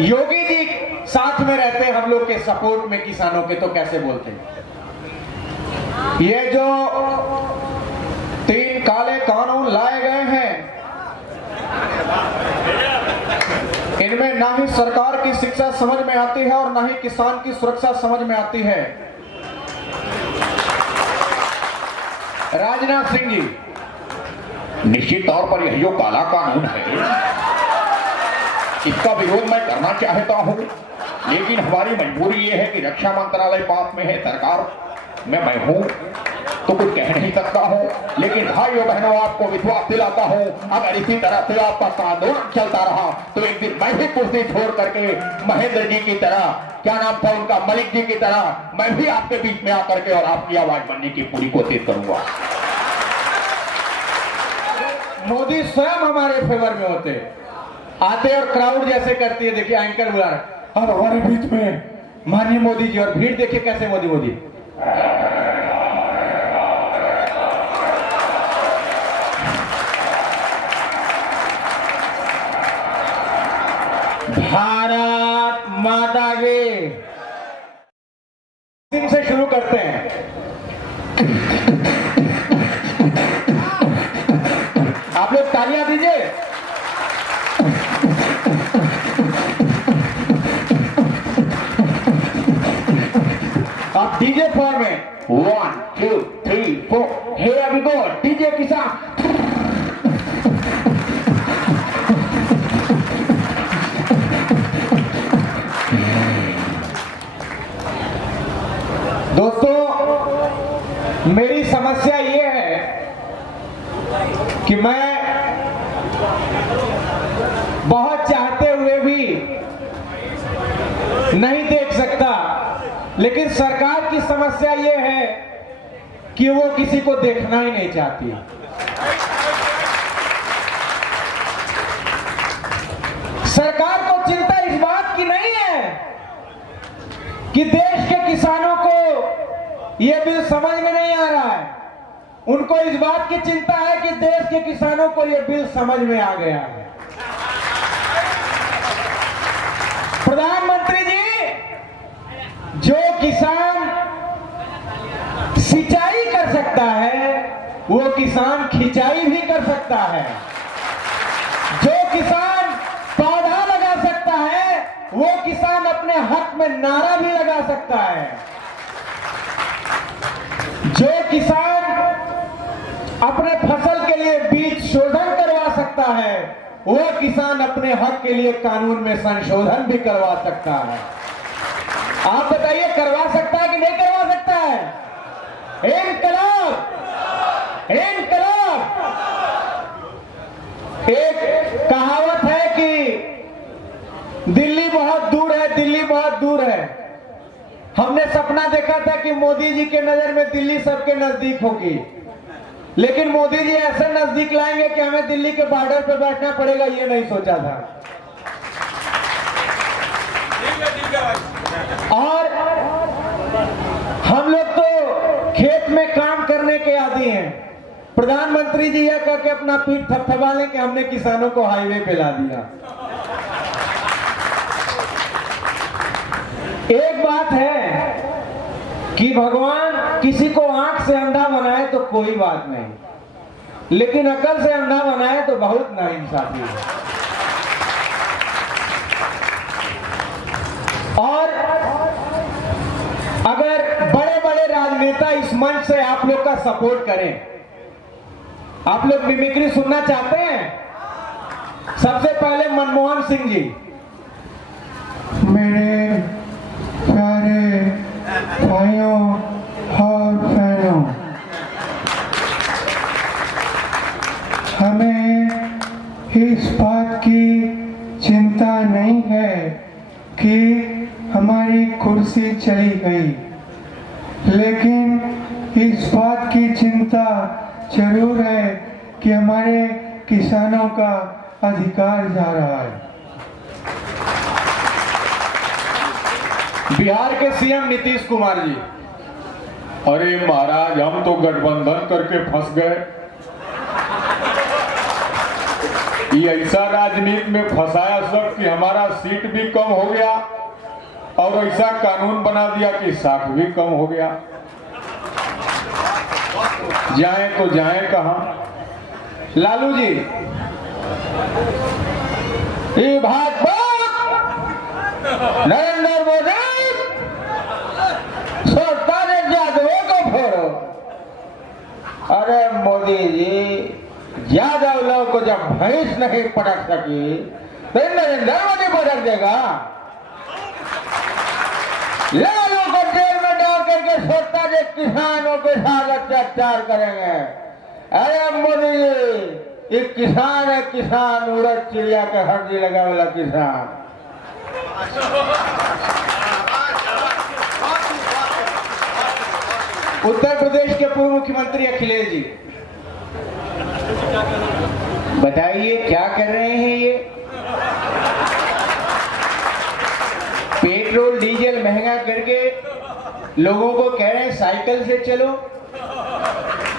योगी जी साथ में रहते हैं हम लोग के सपोर्ट में किसानों के, तो कैसे बोलते हैं? ये जो 3 काले कानून लाए गए हैं, इनमें ना ही सरकार की शिक्षा समझ में आती है और ना ही किसान की सुरक्षा समझ में आती है। राजनाथ सिंह जी, निश्चित तौर पर यह जो काला कानून है इसका विरोध मैं करना चाहता हूं, लेकिन हमारी मजबूरी यह है कि रक्षा मंत्रालय पास में है, सरकार में मैं हूं तो कुछ कह नहीं सकता हूं। लेकिन भाइयों बहनों, आपको विश्वास दिलाता हूं, अगर इसी तरह से आपका आंदोलन चलता रहा तो एक दिन मैं भी कुर्सी छोड़ करके महेंद्र जी की तरह, क्या नाम था उनका, मलिक जी की तरह, मैं भी आपके बीच में आकर के और आपकी आवाज बनने की पूरी कोशिश करूंगा। मोदी स्वयं हमारे फेवर में होते आते और क्राउड जैसे करती है। देखिए एंकर बुला रहे अब हमारे बीच में माननीय मोदी जी, और भीड़ देखिए कैसे मोदी मोदी। भारत माता की सिंह से शुरू करते हैं। आप लोग तालियां दीजिए। आप डीजे फॉर्म में 1 2 3 4 हियर वी गो, डीजे किसान। दोस्तों, मेरी समस्या ये है कि मैं बहुत चाहते हुए भी नहीं देख सकता, लेकिन सरकार की समस्या ये है कि वो किसी को देखना ही नहीं चाहती। सरकार को चिंता इस बात की नहीं है कि देश के किसानों को यह बिल समझ में नहीं आ रहा है, उनको इस बात की चिंता है कि देश के किसानों को यह बिल समझ में आ गया है। प्रधानमंत्री जी, जो किसान सिंचाई कर सकता है वो किसान खिंचाई भी कर सकता है। जो किसान पौधा लगा सकता है वो किसान अपने हक में नारा भी लगा सकता है। जो किसान अपने फसल के लिए बीज शोधन करवा सकता है वो किसान अपने हक के लिए कानून में संशोधन भी करवा सकता है। आप बताइए, करवा सकता है कि नहीं करवा सकता है? इनकलाब, इनकलाब। एक कहावत है कि दिल्ली बहुत दूर है, दिल्ली बहुत दूर है। हमने सपना देखा था कि मोदी जी के नजर में दिल्ली सबके नजदीक होगी, लेकिन मोदी जी ऐसे नजदीक लाएंगे कि हमें दिल्ली के बॉर्डर पे बैठना पड़ेगा, ये नहीं सोचा था। और हम लोग तो खेत में काम करने के आदी हैं। प्रधानमंत्री जी यह करके अपना पीठ थपथपा लें कि हमने किसानों को हाईवे पे ला दिया। एक बात है कि भगवान किसी को आंख से अंधा बनाए तो कोई बात नहीं, लेकिन अकल से अंधा बनाए तो बहुत नाइंसाफी है। और अगर बड़े बड़े राजनेता इस मंच से आप लोग का सपोर्ट करें, आप लोग मिमिक्री सुनना चाहते हैं? सबसे पहले मनमोहन सिंह जी। मेरे प्यारे भाइयों और बहनों, हमें इस बात की चिंता नहीं है कि हमारी कुर्सी चली गई, लेकिन इस बात की चिंता जरूर है कि हमारे किसानों का अधिकार जा रहा है। बिहार के सीएम नीतीश कुमार जी। अरे महाराज, हम तो गठबंधन करके फंस गए, ये ऐसा राजनीति में फंसाया सब कि हमारा सीट भी कम हो गया और ऐसा कानून बना दिया कि साख भी कम हो गया। जाए तो जाए कहां? लालू जी, ये भाजपा नरेंद्र मोदी सोचता है यादवों को फोड़ो। अरे मोदी जी, यादव लोग को जब भैंस नहीं पटक सकी तो नरेंद्र मोदी पटक देगा। लालू को जेल में डाल करके सोचता है किसानों के साथ अत्याचार करेंगे। अरे मोदी जी, ये किसान है, किसान उड़द चिड़िया के हड्डी लगा वाला किसान। उत्तर प्रदेश के पूर्व मुख्यमंत्री अखिलेश जी, बताइए क्या कर रहे हैं ये? पेट्रोल डीजल महंगा करके लोगों को कह रहे हैं साइकिल से चलो।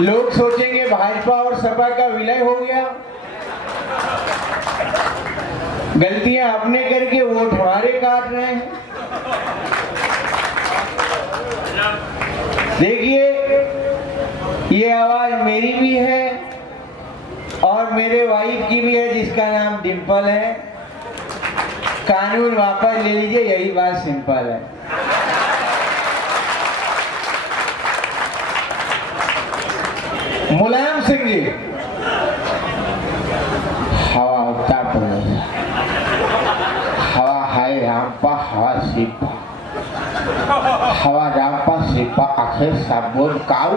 लोग सोचेंगे भाजपा और सपा का विलय हो गया। गलतियां अपने करके वोट हमारे काट रहे हैं। देखिए, ये आवाज मेरी भी है और मेरे वाइफ की भी है जिसका नाम डिंपल है। कानून वापस ले लीजिए, यही बात सिंपल है। मुलायम सिंह जी, हवा उत्तर प्रदेश, हवा है रामपा, हवा सिपा, हवा रामपा सिपा आखिर साबुन काऊ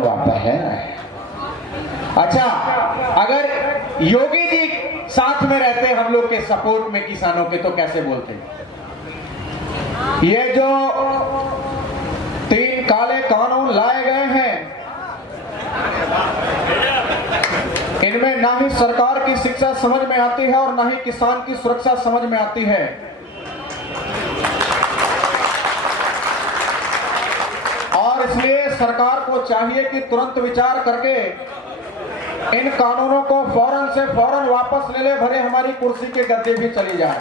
वापस है। अच्छा, अगर योगी जी साथ में रहते हम लोग के सपोर्ट में किसानों के, तो कैसे बोलते? ये जो 3 काले कानून लाए गए हैं, इनमें ना ही सरकार की शिक्षा समझ में आती है और ना ही किसान की सुरक्षा समझ में आती है। और इसलिए सरकार को चाहिए कि तुरंत विचार करके इन कानूनों को फौरन से फौरन वापस ले ले, भले हमारी कुर्सी के गद्दे भी चली जाए।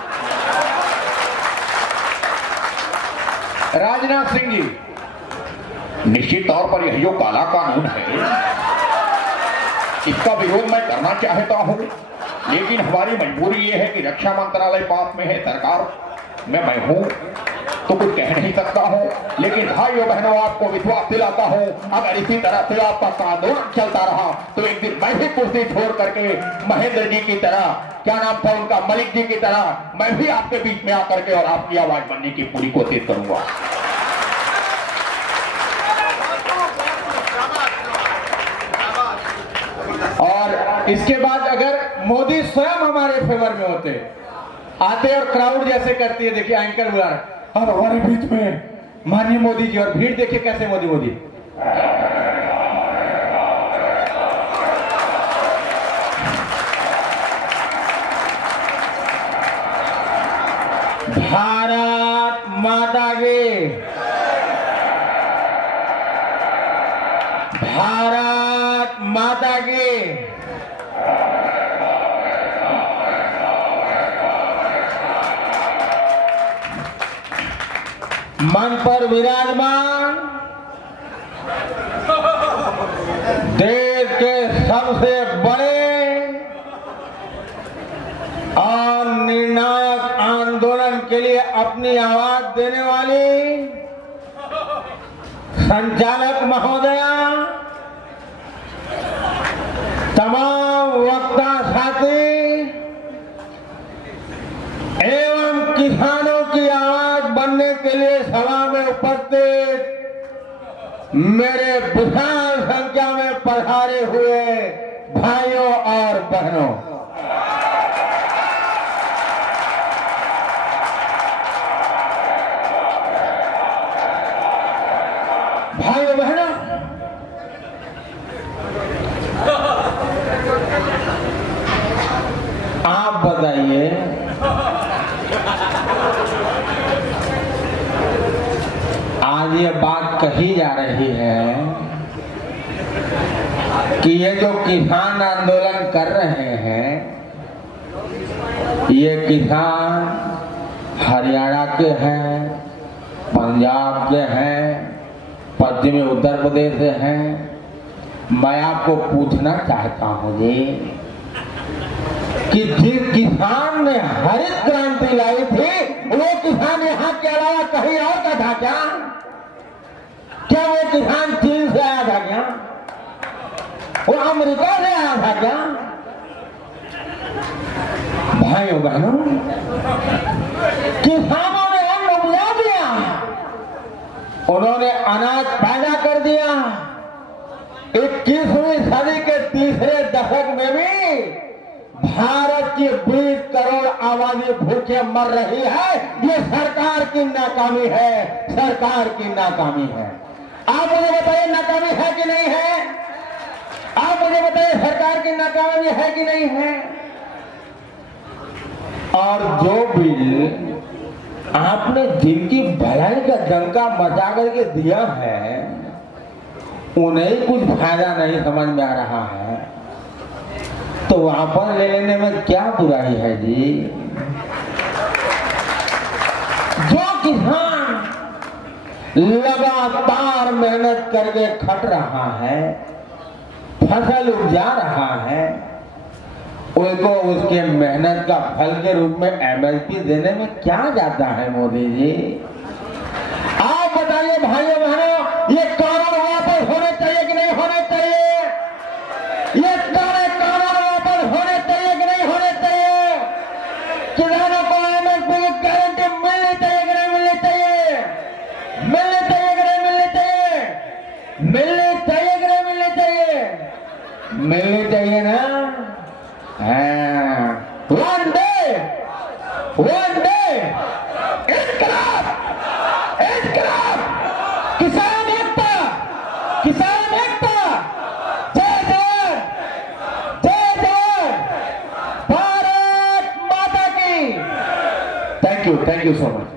राजनाथ सिंह जी, निश्चित तौर पर यह जो काला कानून है, इसका विरोध मैं करना चाहता हूं, लेकिन हमारी मजबूरी यह है कि रक्षा मंत्रालय पास में है, सरकार में मैं हूं, तो कुछ कह नहीं सकता हूं। लेकिन भाइयों बहनों, आपको विश्वास दिलाता हूं, अगर इसी तरह से आपका कानून चलता रहा तो एक दिन मैं भी कुर्सी छोड़ करके महेंद्र जी की तरह, क्या नाम था उनका, मलिक जी की तरह, मैं भी आपके बीच में आकर के और आपकी आवाज बनने की पूरी कोशिश करूंगा। और इसके बाद अगर मोदी स्वयं हमारे फेवर में होते, आते और क्राउड जैसे करती है, देखिए एंकर बुला रहे अब हमारे बीच में माननीय मोदी जी, और भीड़ देखिए कैसे मोदी मोदी। भारत माता की, भारत माता की। मन पर विराजमान देश के सबसे बड़े और निर्णायक आंदोलन के लिए अपनी आवाज देने वाली संचालक महोदया, तमाम वक्ता साथी एवं किसानों की आवाज बनने के लिए सभा में उपस्थित मेरे विशाल संख्या में पधारे हुए भाइयों और बहनों, भाइयों बहनों, आप बताइए, आज ये बात कही जा रही है कि ये जो किसान आंदोलन कर रहे हैं, ये किसान हरियाणा के हैं, पंजाब के हैं, पश्चिमी उत्तर प्रदेश से हैं। मैं आपको पूछना चाहता हूं जी कि जिस किसान ने हरित क्रांति लाई थी, वो किसान यहाँ के अलावा कहीं और का था क्या? क्या वो किसान चीन से आया था क्या? वो अमेरिका से आया था क्या? भाइयों बहनों, किसानों ने अन्न उपजा दिया, उन्होंने अनाज पैदा कर दिया। 21वीं सदी के तीसरे दशक में भी भारत की 20 करोड़ आबादी भूखे मर रही है। ये सरकार की नाकामी है, सरकार की नाकामी है। आप मुझे बताइए नाकामी है कि नहीं है? आप मुझे बताइए सरकार की नाकामी है कि नहीं है? और जो बिल आपने दिन की भलाई का डंका मचा करके दिया है, उन्हें कुछ फायदा नहीं समझ में आ रहा है, तो वापस ले लेने में क्या बुराई है जी? जो किसान लगातार मेहनत करके खट रहा है, फसल उपजा रहा है, उसको उसके मेहनत का फल के रूप में एमएसपी देने में क्या जाता है मोदी जी? आप बताइए भाइयों बहनों, ये कानून वापस होने चाहिए कि नहीं होने चाहिए? ये कानून वापस होने चाहिए कि नहीं होने चाहिए? किसानों को एमएसपी की गारंटी मिलनी चाहिए कि नहीं मिलनी चाहिए? मिलनी चाहिए कि नहीं मिलनी चाहिए? मिलनी चाहिए कि नहीं मिलनी चाहिए? मिलनी चाहिए ना? वन डे इनकलाब, इनकलाब, किसान एकता, किसान एकता, जय जवान, जय जवान, भारत माता की। Thank you so much.